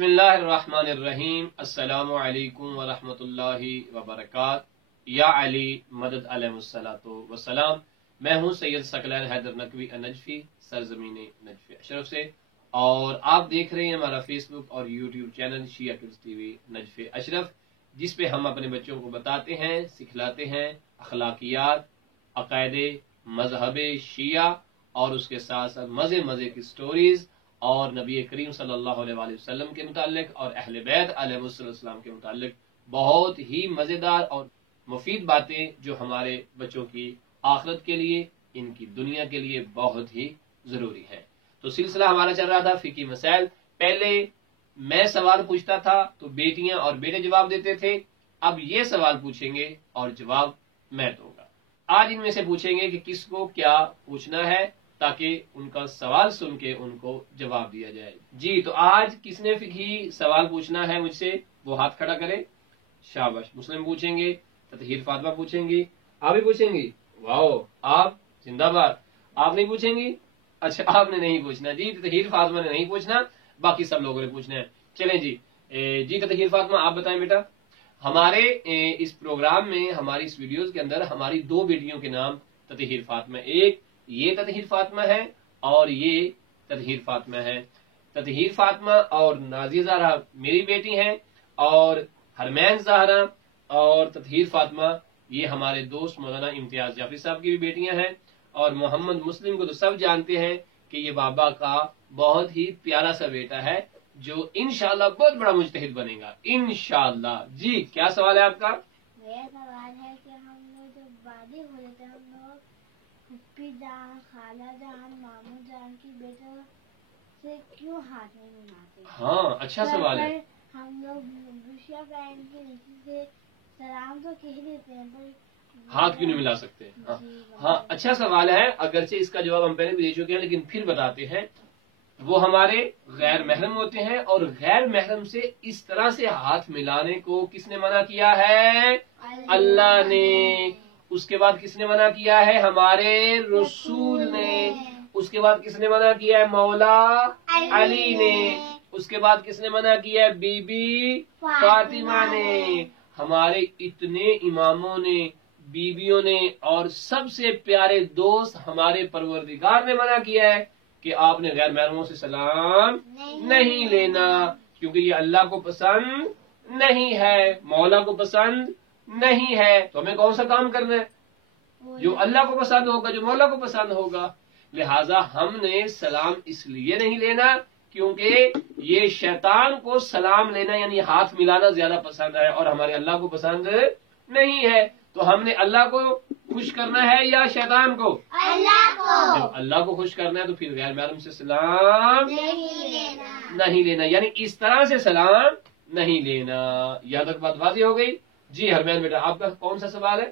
بسم اللہ الرحمن الرحیم السلام علیکم ورحمۃ اللہ وبرکاتہ یا علی مدد علیہ الصلوۃ والسلام۔ میں ہوں سید ثقلین حیدر نقوی النجفی سرزمین نجف اشرف سے، اور آپ دیکھ رہے ہیں ہمارا فیس بک اور YouTube channel Shia kids T V Najaf Ashraf, جس پہ ہم اپنے بچوں کو بتاتے ہیں، سکھلاتے ہیں اخلاقیات، عقائد مذہب شیعہ، اور اس کے ساتھ ساتھ مزے کی سٹوریز اور نبی کریم صلی اللہ علیہ وآلہ وسلم کے متعلق اور اہل بیت علیہ السلام کے متعلق بہت ہی مزیدار اور مفید باتیں جو ہمارے بچوں کی آخرت کے لیے، ان کی دنیا کے لیے بہت ہی ضروری ہے۔ تو سلسلہ ہمارا چل رہا تھا فقہی مسائل۔ پہلے میں سوال پوچھتا تھا تو بیٹیاں اور بیٹے جواب دیتے تھے، اب یہ سوال پوچھیں گے اور جواب میں دوں گا۔ آج ان میں سے پوچھیں گے کہ کس کو کیا پوچھنا ہے، تاکہ ان کا سوال سن کے ان کو جواب دیا جائے۔ جی، تو آج کس نے فقہی سوال پوچھنا ہے مجھ سے، وہ ہاتھ کھڑا کرے۔ شاباش۔ مسلم پوچھیں گے، تطہیر فاطمہ پوچھیں گی، آپ بھی پوچھیں گی؟ واو، آپ زندہ باد۔ آپ نہیں پوچھیں گی؟ اچھا، آپ نے نہیں پوچھنا۔ جی، تطہیر فاطمہ نے نہیں پوچھنا، باقی سب لوگوں نے پوچھنا ہے۔ چلیں جی تطہیر فاطمہ آپ بتائیں بیٹا۔ ہمارے اس پروگرام میں، ہماری اس ویڈیوز کے اندر ہماری دو بیٹیوں کے نام تطہیر فاطمہ، ایک یہ تطہیر فاطمہ ہے اور یہ تطہیر فاطمہ ہے۔ تطہیر فاطمہ اور نازیہ زہرا میری بیٹی ہیں، اور حرمین زہرا اور تطہیر فاطمہ یہ ہمارے دوست مولانا امتیاز جعفری صاحب کی بھی بیٹیاں ہیں۔ اور محمد مسلم کو تو سب جانتے ہیں کہ یہ بابا کا بہت ہی پیارا سا بیٹا ہے، جو انشاءاللہ بہت بڑا مجتہد بنے گا انشاءاللہ۔ جی، کیا سوال ہے آپ کا؟ میرا سوال ہے کہ ہم لوگ جب بالغ ہو جاتے ہیں، ہم لوگ پھپھی جان، خالہ جان، ماموں جان کی بیٹے سے کیوں ہاتھ نہیں ملاتے؟ ہاں، اچھا سوال ہے۔ ہم لوگ دوسرا بہن کی نیچے سے سلام تو کہہ دیتے ہیں، پر ہاتھ کیوں نہیں ملا سکتے؟ ہاں، اچھا سوال ہے۔ اگرچہ اس کا جواب ہم پہلے بھی دے چکے ہیں، لیکن پھر بتاتے ہیں۔ وہ ہمارے غیر محرم ہوتے ہیں، اور غیر محرم سے اس طرح سے ہاتھ ملانے کو کس نے منع کیا ہے؟ اللہ نے۔ اس کے بعد کس نے منع کیا ہے؟ ہمارے رسول نے۔ اس کے بعد کس نے منع کیا ہے؟ مولا علی نے۔ اس کے بعد کس نے منع کیا ہے؟ بی بی فاطمہ نے۔ ہمارے اتنے اماموں نے، بیویوں نے، اور سب سے پیارے دوست ہمارے پروردگار نے منع کیا ہے کہ آپ نے غیر محرموں سے سلام نہیں لینا، کیونکہ یہ اللہ کو پسند نہیں ہے، مولا کو پسند نہیں ہے۔ تو ہمیں کون سا کام کرنا ہے؟ جو اللہ کو پسند ہوگا، جو مولا کو پسند ہوگا۔ لہٰذا ہم نے سلام اس لیے نہیں لینا کیونکہ یہ شیطان کو سلام لینا یعنی ہاتھ ملانا زیادہ پسند ہے، اور ہمارے اللہ کو پسند نہیں ہے۔ تو ہم نے اللہ کو خوش کرنا ہے یا شیطان کو؟ اللہ کو۔ جب اللہ کو خوش کرنا ہے تو پھر غیر محرم سے سلام نہیں لینا، یعنی اس طرح سے سلام نہیں لینا۔ یہاں تک بات واضح ہو گئی؟ جی حرمین بیٹا، آپ کا کون سا سوال ہے؟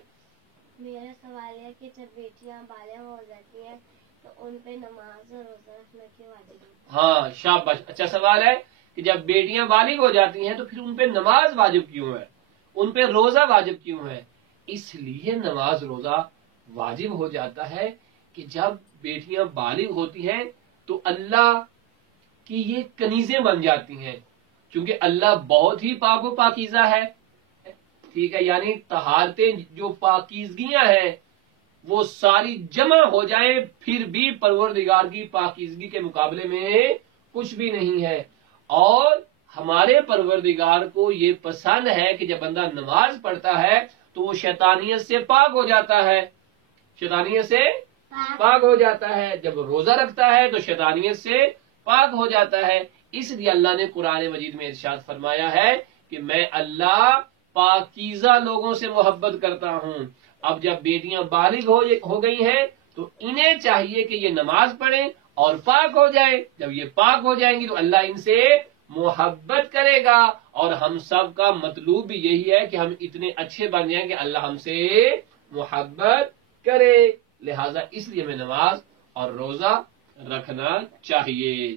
میرا سوال ہے کہ جب بیٹیاں بالغ ہو جاتی ہیں تو ان پہ نماز اور روزہ رکھنا کیوں واجب ہے؟ ہاں، شاباش، اچھا سوال ہے کہ جب بیٹیاں بالغ ہو جاتی ہیں تو پھر ان پہ نماز واجب کیوں ہے، ان پہ روزہ واجب کیوں ہے؟ اس لیے نماز روزہ واجب ہو جاتا ہے کہ جب بیٹیاں بالغ ہوتی ہیں تو اللہ کی یہ کنیزیں بن جاتی ہیں، کیونکہ اللہ بہت ہی پاک و پاکیزہ ہے، ٹھیک ہے؟ یعنی طہارتیں، جو پاکیزگیاں ہیں وہ ساری جمع ہو جائیں پھر بھی پروردگار کی پاکیزگی کے مقابلے میں کچھ بھی نہیں ہے۔ اور ہمارے پروردگار کو یہ پسند ہے کہ جب بندہ نماز پڑھتا ہے تو وہ شیطانیت سے پاک ہو جاتا ہے، شیطانیت سے پاک ہو جاتا ہے۔ جب روزہ رکھتا ہے تو شیطانیت سے پاک ہو جاتا ہے۔ اس لیے اللہ نے قرآن مجید میں ارشاد فرمایا ہے کہ میں اللہ پاکیزہ لوگوں سے محبت کرتا ہوں۔ اب جب بیٹیاں بالغ ہو گئی ہیں تو انہیں چاہیے کہ یہ نماز پڑھیں اور پاک ہو جائے۔ جب یہ پاک ہو جائیں گی تو اللہ ان سے محبت کرے گا، اور ہم سب کا مطلوب بھی یہی ہے کہ ہم اتنے اچھے بن جائیں کہ اللہ ہم سے محبت کرے۔ لہذا اس لیے ہمیں نماز اور روزہ رکھنا چاہیے۔